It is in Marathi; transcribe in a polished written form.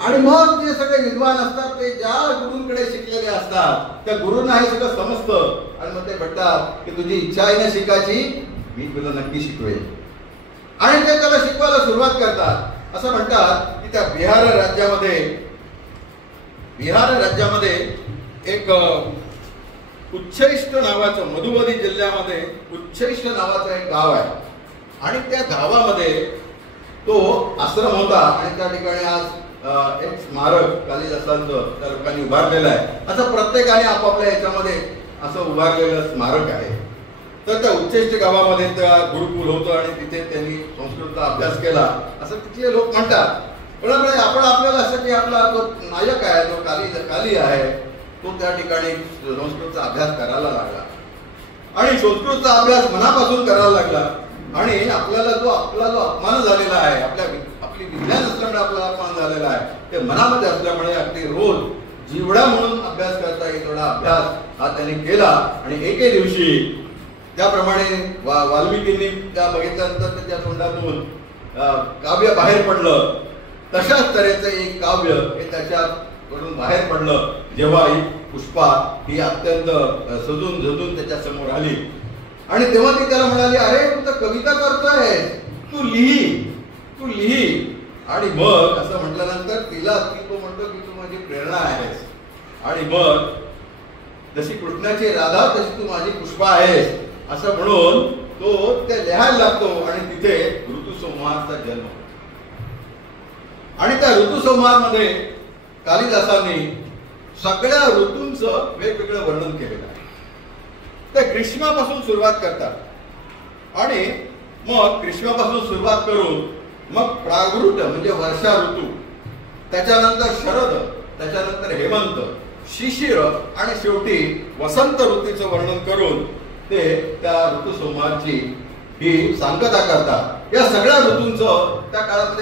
आणि मग जे सगळे विद्वान असतात ते ज्या गुरूंकडे शिकलेले असतात त्या गुरूंना हे सगळं समजतं आणि मग ते म्हणतात की तुझी इच्छा आहे ना शिकायची, मी तुला नक्की शिकवेन. आणि ते त्याला शिकवायला सुरुवात करतात. असं म्हणतात की त्या बिहार राज्यामध्ये एक उच्छैष्ट नावाचं, मधुबनी जिल्ह्यामध्ये उच्छैष्ट नावाचं एक गाव आहे. आणि त्या गावामध्ये तो आश्रम होता आणि त्या ठिकाणी आज एक स्मारक कालिदासांचं त्या लोकांनी उभारलेलं आहे. असं प्रत्येकाने आपापल्या याच्यामध्ये असं उभारलेलं स्मारक आहे. तर त्या उच्चैष्ट गावामध्ये त्या गुरुकुल होतं आणि तिथे त्यांनी संस्कृतचा अभ्यास केला असं तिथले लोक म्हणतात. पण आपण आपल्याला असं की आपला जो नायक आहे, जो काली आहे, तो त्या ठिकाणी संस्कृतचा अभ्यास करायला लागला आणि संस्कृतचा अभ्यास मनापासून करायला लागला. आणि आपला जो अपमान झालेला आहे, आपली विज्ञान असल्यामुळे आपल्याला अपमान झालेला आहे, ते मनामध्ये असल्यामुळे अगदी रोज जीवडा म्हणून अभ्यास करता येईल तेवढा अभ्यास हा त्यांनी केला. आणि एके दिवशी त्याप्रमाणे वाल्मिकींनी त्या बघितल्यानंतर त्याच्या तोंडातून काव्य बाहेर पडलं, तशाच तऱ्हेचं एक काव्य हे त्याच्याकडून बाहेर पडलं. जेव्हा ही पुष्पा ही अत्यंत सजून झजून त्याच्या समोर आली आणि तेव्हा ती त्याला म्हणाली, अरे तू तर कविता करतोय, तू लिही. आणि मग असं म्हटल्यानंतर तो म्हणतो की तू माझी प्रेरणा आहेस आणि मग जशी कृष्णाची राधा तशी तू माझी पुष्पा आहेस असं म्हणून तो ते लिहायला लागतो. आणि तिथे ऋतुसंहारचा जन्म. आणि त्या ऋतुसंहारमध्ये कालिदासांनी सगळ्या ऋतूंचं वेगवेगळं वर्णन केलेलं आहे. ते ग्रीष्मापासून सुरुवात करतात आणि मग ग्रीष्मापासून सुरुवात करून मग प्रागृत म्हणजे वर्षा ऋतू, त्याच्यानंतर शरद, त्याच्यानंतर हेमंत, शिशिर आणि शेवटी वसंत ऋतूचं वर्णन करून ते त्या ऋतुसंहारची ही सांगता करतात. या सगळ्या ऋतूंचं त्या काळामध्ये